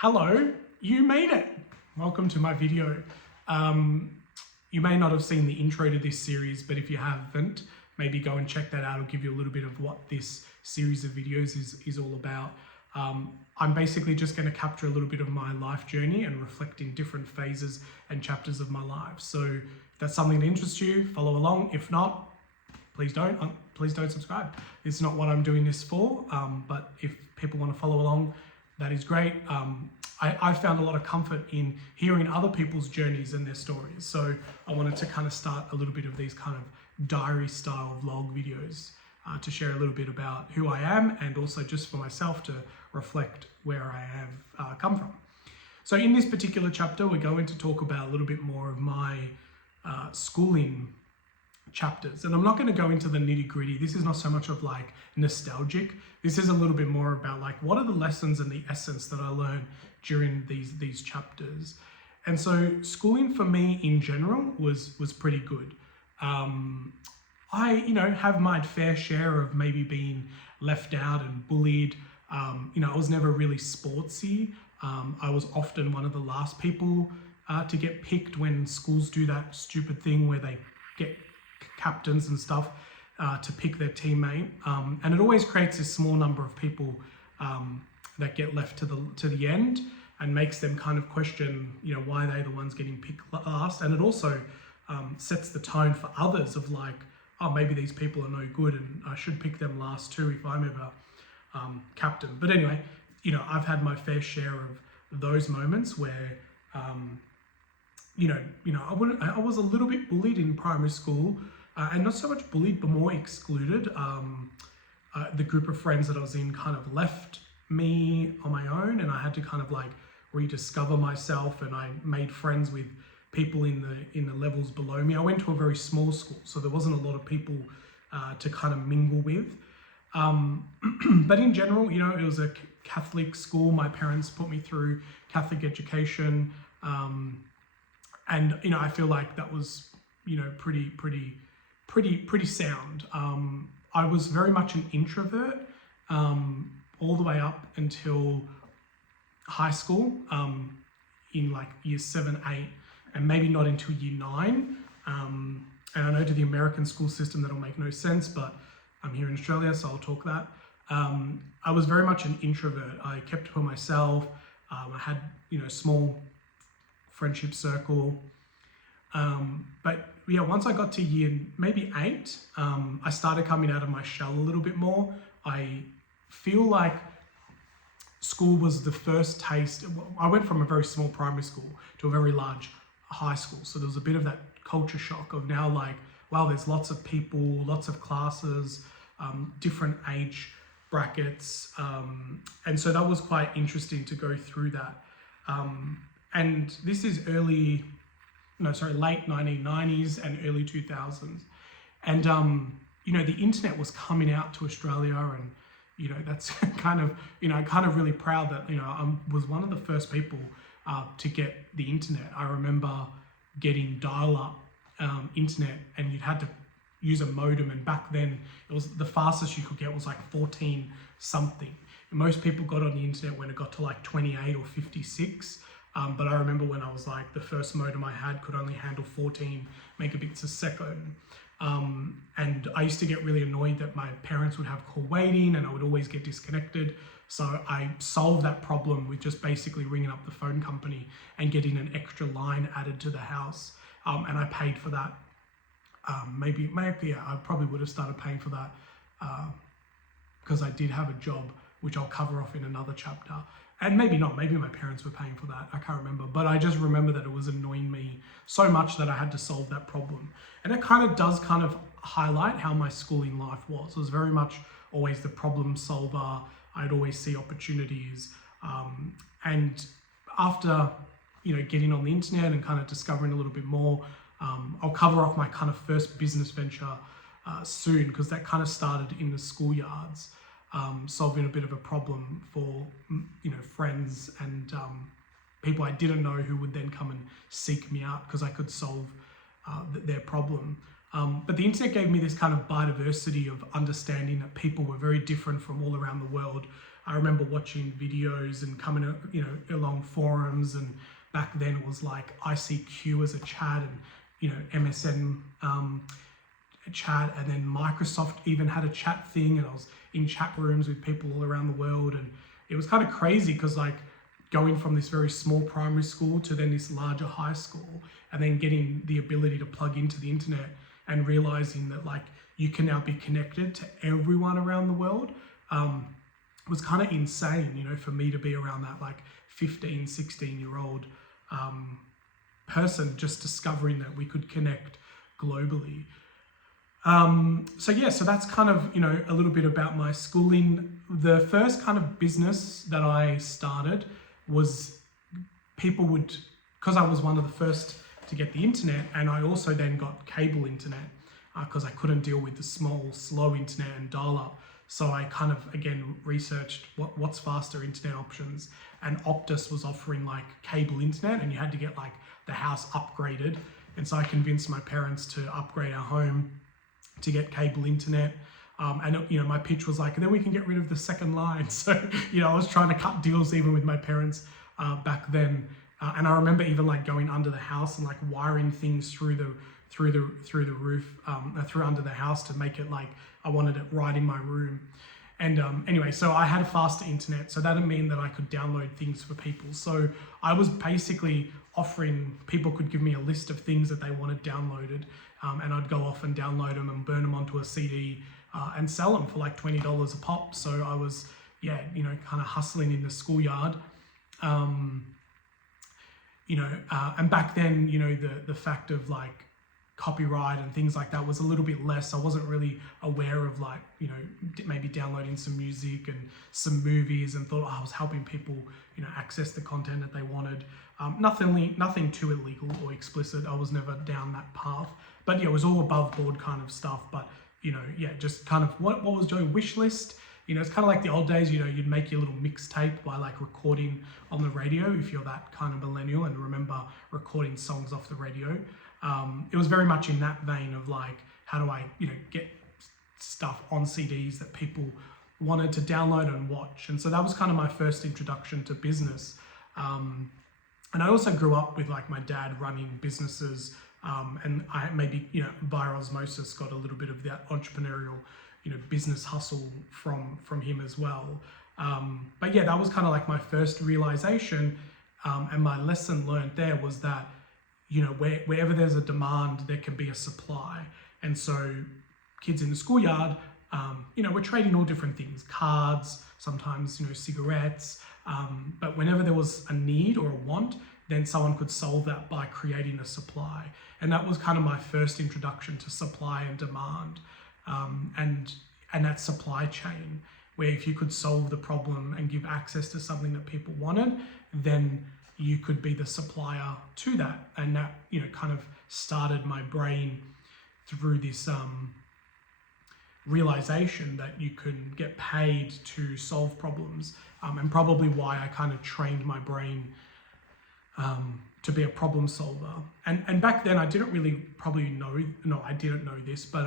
Hello, you made it. Welcome to my video. You may not have seen the intro to this series, but if you haven't, maybe go and check that out. It'll give you a little bit of what this series of videos is all about. I'm basically just going to capture a little bit of my life journey and reflect in different phases and chapters of my life. So if that's something that interests you, follow along. If not, please don't subscribe. It's not what I'm doing this for, but if people want to follow along, that is great. I found a lot of comfort in hearing other people's journeys and their stories. So I wanted to kind of start a little bit of these kind of diary style vlog videos to share a little bit about who I am and also just for myself to reflect where I have come from. So in this particular chapter, we're going to talk about a little bit more of my schooling chapters, and I'm not going to go into the nitty-gritty. This is not so much of like nostalgic. This is a little bit more about like what are the lessons and the essence that I learned during these chapters. And so schooling for me in general was pretty good. I have my fair share of maybe being left out and bullied. I was never really sportsy. I was often one of the last people to get picked when schools do that stupid thing where they get captains and stuff to pick their teammate, and it always creates this small number of people that get left to the end and makes them kind of question why they're the ones getting picked last. And it also sets the tone for others of like, oh, maybe these people are no good and I should pick them last too if I'm ever captain. But anyway, I've had my fair share of those moments where I was a little bit bullied in primary school, and not so much bullied, but more excluded. The group of friends that I was in kind of left me on my own, and I had to kind of like rediscover myself, and I made friends with people in the levels below me. I went to a very small school, so there wasn't a lot of people to kind of mingle with. But in general, it was a Catholic school. My parents put me through Catholic education. And I feel like that was pretty sound. I was very much an introvert all the way up until high school, in like year 7, 8, and maybe not until year 9. And I know to the American school system that'll make no sense, but I'm here in Australia, so I'll talk that. I was very much an introvert. I kept to myself. I had small friendship circle. But yeah, once I got to year maybe 8, I started coming out of my shell a little bit more. I feel like school was the first taste. I went from a very small primary school to a very large high school. So there was a bit of that culture shock of now like, wow, there's lots of people, lots of classes, different age brackets. And so that was quite interesting to go through that. And this is late 1990s and early 2000s. And, the internet was coming out to Australia, and, that's kind of really proud that, I was one of the first people to get the internet. I remember getting dial-up internet, and you'd had to use a modem, and back then it was the fastest you could get was like 14 something. And most people got on the internet when it got to like 28 or 56. But I remember when I was like, the first modem I had could only handle 14 megabits a second. And I used to get really annoyed that my parents would have call waiting and I would always get disconnected. So I solved that problem with just basically ringing up the phone company and getting an extra line added to the house. And I paid for that. Maybe I probably would have started paying for that because I did have a job, which I'll cover off in another chapter. And maybe not, maybe my parents were paying for that, I can't remember. But I just remember that it was annoying me so much that I had to solve that problem. And it kind of does kind of highlight how my schooling life was. It was very much always the problem solver. I'd always see opportunities. And after, getting on the internet and kind of discovering a little bit more, I'll cover off my kind of first business venture soon, because that kind of started in the schoolyards. Solving a bit of a problem for friends and people I didn't know who would then come and seek me out because I could solve their problem. But the internet gave me this kind of biodiversity of understanding that people were very different from all around the world. I remember watching videos and coming, along forums, and back then it was like ICQ as a chat, and MSN chat, and then Microsoft even had a chat thing, and I was in chat rooms with people all around the world, and it was kind of crazy because like going from this very small primary school to then this larger high school, and then getting the ability to plug into the internet and realizing that like you can now be connected to everyone around the world, was kind of insane, for me to be around that like 15, 16-year-old person, just discovering that we could connect globally. So that's kind of, a little bit about my schooling. The first kind of business that I started was because I was one of the first to get the internet, and I also then got cable internet because I couldn't deal with the small, slow internet and dial-up. So I kind of, again, researched what's faster internet options, and Optus was offering like cable internet, and you had to get like the house upgraded. And so I convinced my parents to upgrade our home to get cable internet. And my pitch was like, and then we can get rid of the second line. So, I was trying to cut deals even with my parents back then. And I remember even like going under the house and like wiring things through the roof, through under the house to make it like I wanted it right in my room. And anyway, so I had a faster internet, so that would mean that I could download things for people. So I was basically offering, people could give me a list of things that they wanted downloaded, and I'd go off and download them and burn them onto a CD and sell them for like $20 a pop. So I was, kind of hustling in the schoolyard. And back then, the fact of like copyright and things like that was a little bit less. I wasn't really aware of like, maybe downloading some music and some movies, and thought I was helping people, access the content that they wanted. Nothing too illegal or explicit. I was never down that path, but it was all above board kind of stuff. But, just kind of what was doing wish list. It's kind of like the old days, you'd make your little mixtape by like recording on the radio, if you're that kind of millennial and remember recording songs off the radio. It was very much in that vein of like, how do I, get stuff on CDs that people wanted to download and watch. And so that was kind of my first introduction to business. And I also grew up with like my dad running businesses, and I maybe, by osmosis got a little bit of that entrepreneurial, business hustle from him as well. But that was kind of like my first realization. And my lesson learned there was that, wherever there's a demand, there can be a supply. And so kids in the schoolyard, we're trading all different things, cards, sometimes, cigarettes. But whenever there was a need or a want, then someone could solve that by creating a supply. And that was kind of my first introduction to supply and demand. And that supply chain, where if you could solve the problem and give access to something that people wanted, then you could be the supplier to that. And that, kind of started my brain through this realization that you can get paid to solve problems, and probably why I kind of trained my brain to be a problem solver. And back then I didn't really I didn't know this, but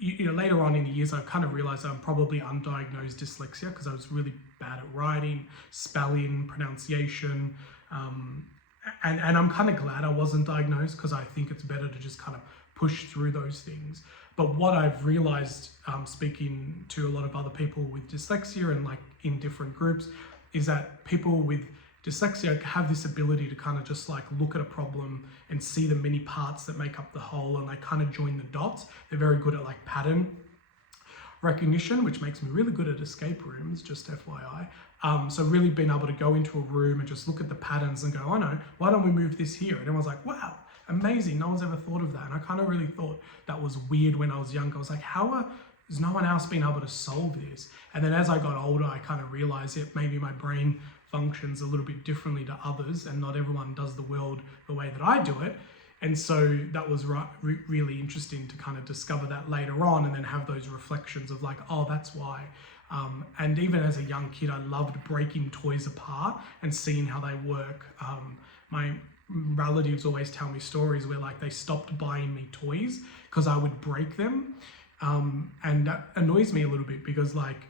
later on in the years, I kind of realized I'm probably undiagnosed dyslexia, because I was really bad at writing, spelling, pronunciation. And I'm kind of glad I wasn't diagnosed, because I think it's better to just kind of push through those things. But what I've realized, speaking to a lot of other people with dyslexia and like in different groups, is that people with dyslexia have this ability to kind of just like look at a problem and see the many parts that make up the whole, and like kind of join the dots. They're very good at like pattern recognition, which makes me really good at escape rooms, just FYI. So really being able to go into a room and just look at the patterns and go, oh no, why don't we move this here? And everyone's like, wow, amazing, no one's ever thought of that. And I kind of really thought that was weird when I was young. I was like, has no one else been able to solve this? And then as I got older, I kind of realized that maybe my brain functions a little bit differently to others, and not everyone does the world the way that I do it. And so that was really interesting to kind of discover that later on, and then have those reflections of like, oh, that's why. And even as a young kid, I loved breaking toys apart and seeing how they work. My relatives always tell me stories where like they stopped buying me toys because I would break them. And that annoys me a little bit, because like,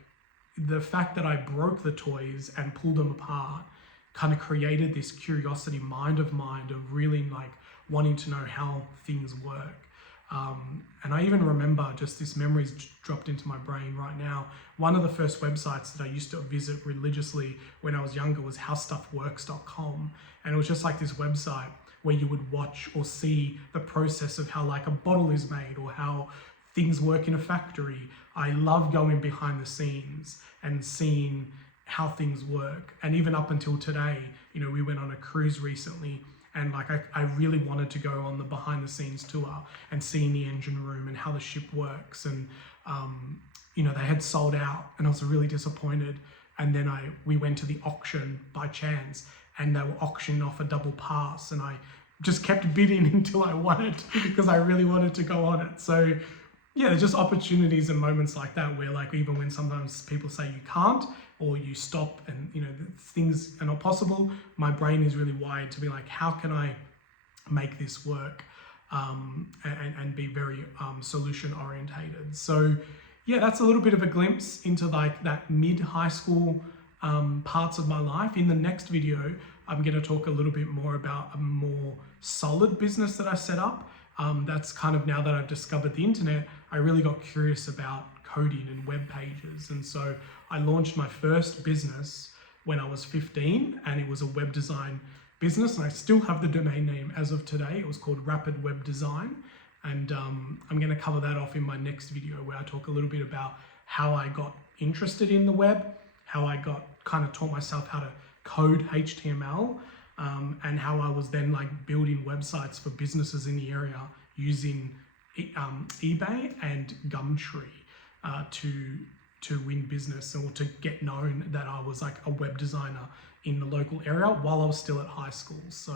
the fact that I broke the toys and pulled them apart kind of created this curiosity mind of mine of really like wanting to know how things work. And I even remember, just this memory's dropped into my brain right now, one of the first websites that I used to visit religiously when I was younger was howstuffworks.com. And it was just like this website where you would watch or see the process of how like a bottle is made or how things work in a factory. I love going behind the scenes and seeing how things work. And even up until today, you know, we went on a cruise recently, and like I really wanted to go on the behind the scenes tour and seeing the engine room and how the ship works. And you know, they had sold out and I was really disappointed. And then we went to the auction by chance, and they were auctioning off a double pass, and I just kept bidding until I won it because I really wanted to go on it. So yeah, there's just opportunities and moments like that where, like, even when sometimes people say you can't or you stop and, you know, things are not possible, my brain is really wired to be like, how can I make this work, and be very solution orientated. So yeah, that's a little bit of a glimpse into like that mid-high school parts of my life. In the next video, I'm going to talk a little bit more about a more solid business that I set up. That's kind of, now that I've discovered the internet, I really got curious about coding and web pages. And so I launched my first business when I was 15, and it was a web design business. And I still have the domain name as of today. It was called Rapid Web Design. And I'm going to cover that off in my next video, where I talk a little bit about how I got interested in the web, how I got kind of taught myself how to code HTML, and how I was then like building websites for businesses in the area using eBay and Gumtree to win business, or to get known that I was like a web designer in the local area while I was still at high school. So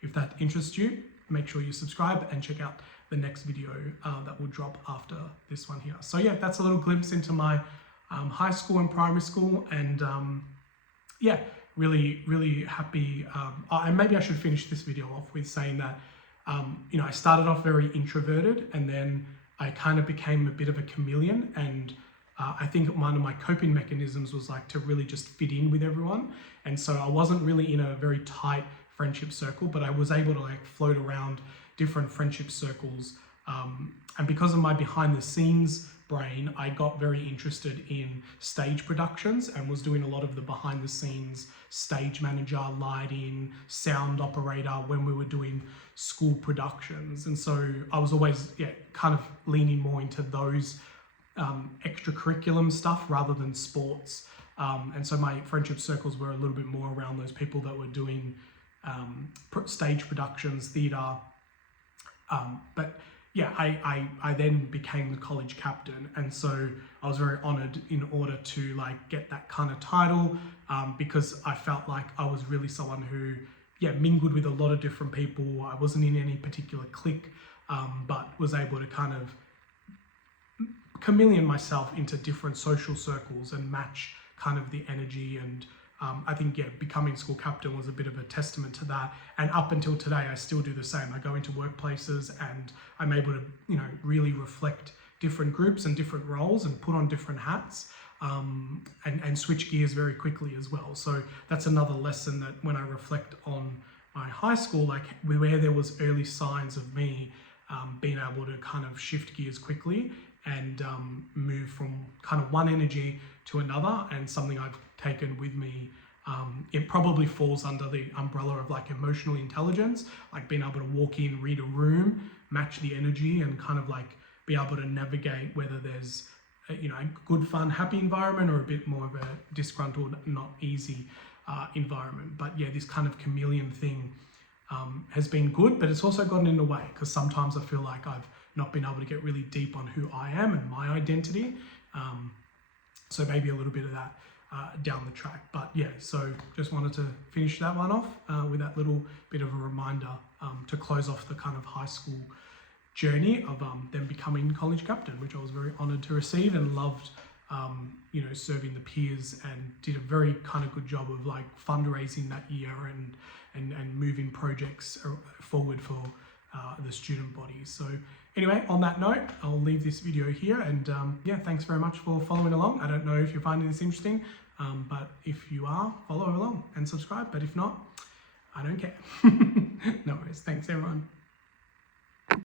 if that interests you, make sure you subscribe and check out the next video that will drop after this one here. So yeah, that's a little glimpse into my high school and primary school, and yeah, really happy. And maybe I should finish this video off with saying that you know, I started off very introverted, and then I kind of became a bit of a chameleon. And I think one of my coping mechanisms was like to really just fit in with everyone. And so I wasn't really in a very tight friendship circle, but I was able to like float around different friendship circles. And because of my behind the scenes brain, I got very interested in stage productions and was doing a lot of the behind the scenes stage manager, lighting, sound operator when we were doing school productions. And so I was always, yeah, kind of leaning more into those extracurriculum stuff rather than sports. And so my friendship circles were a little bit more around those people that were doing stage productions, theatre. But yeah, I then became the college captain, and so I was very honoured in order to like get that kind of title, because I felt like I was really someone who, yeah, mingled with a lot of different people. I wasn't in any particular clique, but was able to kind of chameleon myself into different social circles and match kind of the energy. And I think, yeah, becoming school captain was a bit of a testament to that. And up until today, I still do the same. I go into workplaces and I'm able to, you know, really reflect different groups and different roles and put on different hats, and switch gears very quickly as well. So that's another lesson, that when I reflect on my high school, like where there was early signs of me being able to kind of shift gears quickly and move from kind of one energy to another, and something I've taken with me. It probably falls under the umbrella of like emotional intelligence, like being able to walk in, read a room, match the energy, and kind of like be able to navigate whether there's you know, a good, fun, happy environment or a bit more of a disgruntled, not easy environment. But yeah, this kind of chameleon thing has been good, but it's also gotten in the way, because sometimes I feel like I've not been able to get really deep on who I am and my identity. So maybe a little bit of that down the track. But yeah, so just wanted to finish that one off with that little bit of a reminder to close off the kind of high school journey of then becoming college captain, which I was very honoured to receive, and loved you know, serving the peers, and did a very kind of good job of like fundraising that year and moving projects forward for the student bodies. So anyway, on that note, I'll leave this video here, and yeah, thanks very much for following along. I don't know if you're finding this interesting, but if you are, follow along and subscribe, but if not, I don't care. No worries. Thanks everyone.